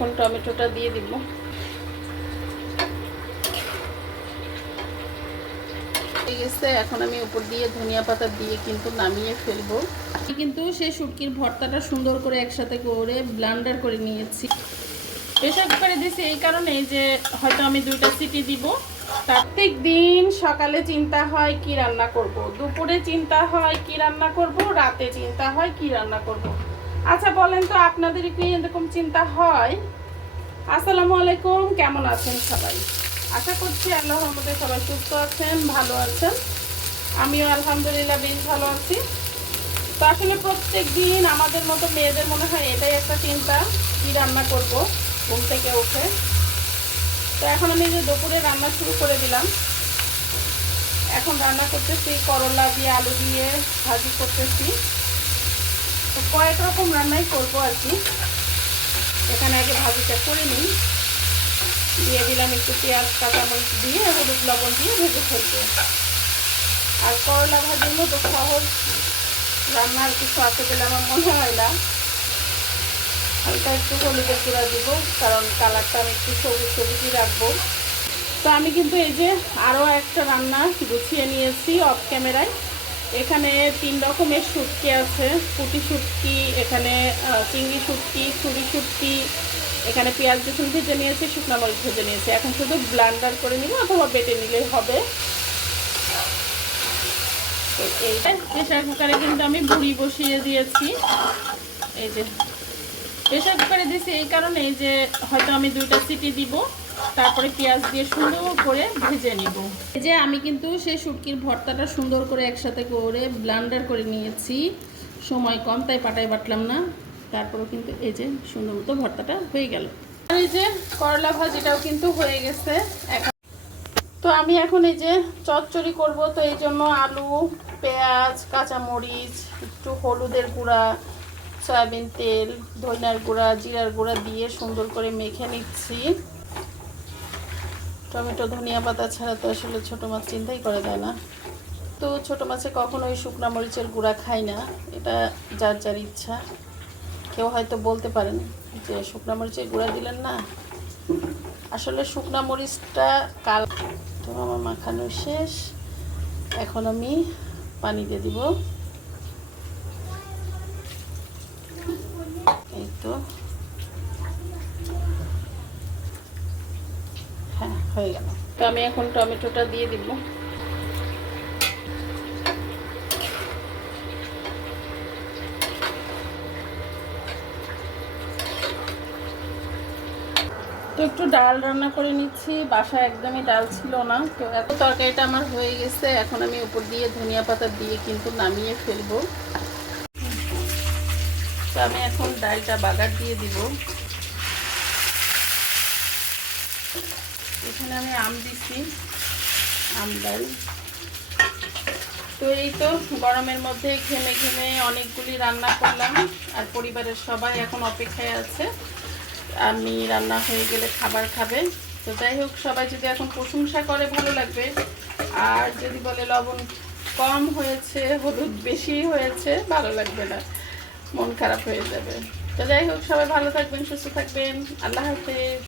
এখন টমেটোটা দিয়ে দিব। গেছে, এখন আমি উপর দিয়ে ধনিয়া পাতা দিয়ে কিন্তু নামিয়ে ফেলবো। আমি কিন্তু সেই শুটকির ভর্তাটা সুন্দর করে একসাথে করে ব্লেন্ডার করে নিয়েছি। প্রেসার কুকারে দিয়েছি এই কারণে যে হয়তো আমি 2টা সিটি দিব। প্রত্যেক দিন সকালে চিন্তা হয় কি রান্না করব, দুপুরে চিন্তা হয় কি রান্না করব, রাতে চিন্তা হয় কি রান্না করব। আচ্ছা বলেন তো, আপনাদের কি এরকম চিন্তা হয়? আসসালামু আলাইকুম, কেমন আছেন সবাই? আশা করছি আল্লাহর রহমতে সবাই সুস্থ আছেন, ভালো আছেন। আমিও আলহামদুলিল্লাহ বেশ ভালো আছি। তো আসলে প্রত্যেক দিন আমাদের মতো মেয়েদের মনে হয় এটাই একটা চিন্তা, কি রান্না করব ঘুম থেকে উঠে। তো এখন আমি যে দুপুরে রান্না শুরু করে দিলাম। এখন রান্না করতেছি করলা দিয়ে আলু দিয়ে ভাজি করতেছি। তো কয়েক রকম রান্নাই করবো আর কি। এখানে আগে ভাজিটা করে নিই, দিয়ে দিলাম একটু পেঁয়াজ কাঁচামরিচ দিয়ে হলুদ লবণ দিয়ে ভেজে ফেলবো। আর করলা ভাজির মতো সহজ রান্না আর কিছু আছে বলে আমার মনে হয় না। হালকা একটু হলুদের গুঁড়া দিব, কারণ কালারটা আমি একটু সবুজ সবুজই রাখবো। তো আমি কিন্তু এই যে আরও একটা রান্না গুছিয়ে নিয়েছি অফ ক্যামেরায়। এখানে 3 রকমের শুটকি আছে, পুঁটি শুটকি, এখানে চিংড়ি শুটকি, ছুরি শুটকি, এখানে পেঁয়াজ রসুন ভেজে নিয়েছি, শুকনো মরিচ ভেজে নিয়েছি। এখন শুধু ব্লেন্ডার করে নিব অথবা বেটে নিলেই হবে। তো এইটা প্রেসার কুকারে কিন্তু আমি বুড়ি বসিয়ে দিয়েছি। এই যে প্রেসার কুকারে দিয়েছি এই কারণে যে হয়তো আমি 2টা সিটি দিব, তারপরে পেঁয়াজ দিয়ে সুন্দর করে ভেজে নিব। এই যে আমি কিন্তু সেই শুটকির ভর্তাটা সুন্দর করে একসাথে করে ব্লেন্ডার করে নিয়েছি। সময় কম তাই পাটায় বাটলাম না, তারপরেও কিন্তু এই যে সুন্দর মতো ভর্তাটা হয়ে গেল। আর এই যে করলা ভাজিটাও কিন্তু হয়ে গেছে। তো আমি এখন এই যে চচ্চড়ি করব, তো এই জন্য আলু, পেঁয়াজ, কাঁচামরিচ, একটু হলুদের গুঁড়া, সয়াবিন তেল, ধনিয়ার গুঁড়া, জিরার গুঁড়া দিয়ে সুন্দর করে মেখে নিচ্ছি। টমেটো ধনিয়া পাতা ছাড়া তো আসলে ছোটো মাছ চিন্তাই করা যায় না। তো ছোটো মাছে কখনোই শুকনো মরিচের গুঁড়া খাই না, এটা যার যার ইচ্ছা। কেউ হয়তো বলতে পারেন যে শুকনো মরিচের গুঁড়া দিলেন না, আসলে শুকনো মরিচটা কাল। তো আমার মাখানো শেষ, এখন আমি পানি দিয়ে দিব। এই তো হ্যাঁ, হয়ে গেল। তো আমি এখন টমেটোটা দিয়ে দিব। তো একটু ডাল রান্না করে নিচ্ছি, বাসায় একদমই ডাল ছিল না। তো এত তরকারিটা আমার হয়ে গেছে, এখন আমি উপর দিয়ে ধনিয়া পাতা দিয়ে কিন্তু নামিয়ে ফেলবো। তো আমি এখন ডালটা বাগার দিয়ে দিব। এখানে আমি আম দিচ্ছি, আম ডাল। তো এই তো গরমের মধ্যে ঘেমে ঘেমে অনেকগুলি রান্না করলাম, আর পরিবারের সবাই এখন অপেক্ষায় আছে আমি রান্না হয়ে গেলে খাবার খাবে। তো যাই হোক, সবাই যদি এখন প্রশংসা করে ভালো লাগবে, আর যদি বলে লবণ কম হয়েছে, হলুদ বেশি হয়েছে, ভালো লাগবে না, মন খারাপ হয়ে যাবে। তো যাই হোক, সবাই ভালো থাকবেন, সুস্থ থাকবেন, আল্লাহ হাফেজ।